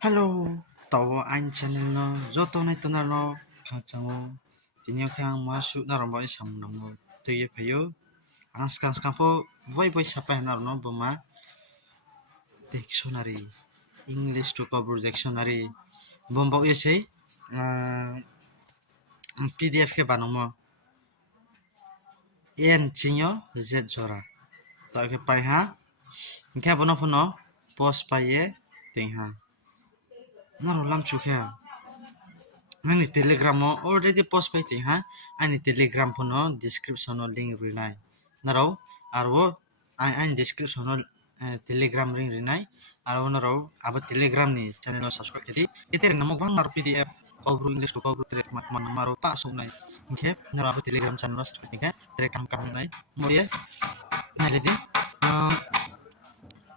Hello, tawo anh channel no, joto nai tonar no, kachango, tinyo kang masuk na romba isam namo, tuye payo, ang skang po, boy sapay na no, buma, dictionary, English to cover dictionary, bomba yese, PDF ke banamo, en chinyo, z jora, tak ke pai ha, nke bono pono, post paye, ting ha, naro lam chukhe. Ani telegram already post pai ti ha ani telegram phono description no link rinai naro arwo ani description no telegram link rinai arwo naro abo telegram ni channel no subscribe kedi keter namok bang mar pdf kobru english to kobru trek mak man maro pa so nai ingke naro abo telegram channel no subscribe ingke trek kam nai moye naledi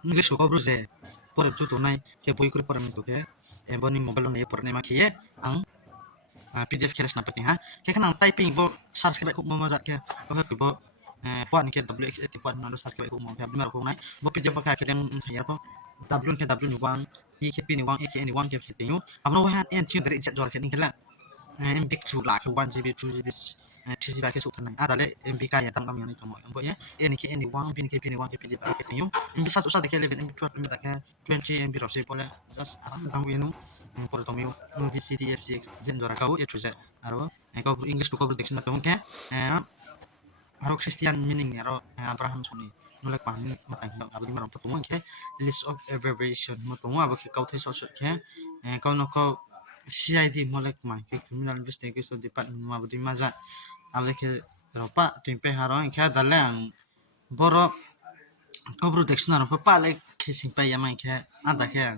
english to kobru je por ju to nai ke boi kur por mi to ke boni mobile no ye por ne ma ke ang PDF kelas nampati ha kaya kan ang typing bo search ke kuk mo mazat ke ko bo puan ke wx puan no search ke kuk mo ha bimar ko nai bo PDF ka ke yang ya bo w ke w ni wang i ke p ni wang e ke ni wang ke tinyu amno ha en tin dari jor ke ni kala em big chu la ke 1 GB 2 GB 3 GB ke su tanai adale mb ka ya tam kam yang ni tomo bo ya en ke ni wang bin ke p ni wang ke PDF ke tinyu mb satu satu ke 11 mb 12 mb ke 20 mb ro se pole just aram dang wenu por tomio VCTFG zen dora kau ya chuza aro kau English tu kau dection matong ke aro Christian meaning aro Abraham suni nolak pahni matang abu dimar potong ke list of abbreviation matong abu ke kau thai so ke kau no kau CID molek ma ke criminal investigation department ma abu dimaja abu ke ropa timpe haro ke dalle ang boro kau dection aro pa lek ke singpai ya mai ke ada ke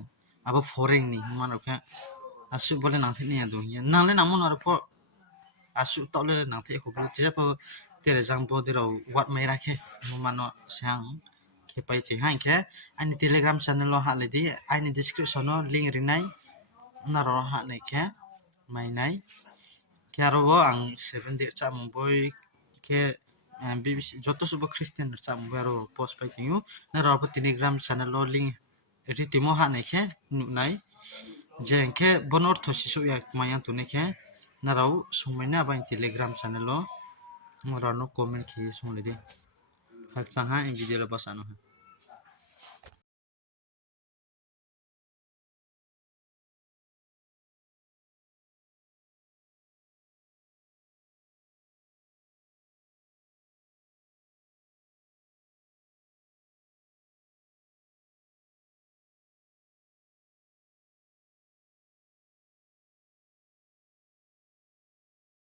abo foreign ni mano ke asu boleh nang ni adu ya nang le namun ar po asu to le nang the ko bole je po tere jang bo dero wat mai rakhe mano sang ke pai che han ke ani telegram channel lo ha le di ani description no link rinai na ro ha nei ke mai nai ke aro bo ang 7 day cha mong boy ke BBC joto subo Christian cha mong aro post pai tingu na ro po telegram channel lo link ritimo ha nei ke nu nai jengke bonor thosi so yak mayan tune ke narau sumaina ba telegram channel lo morano comment ki sumle di khak chang ha in video lo basano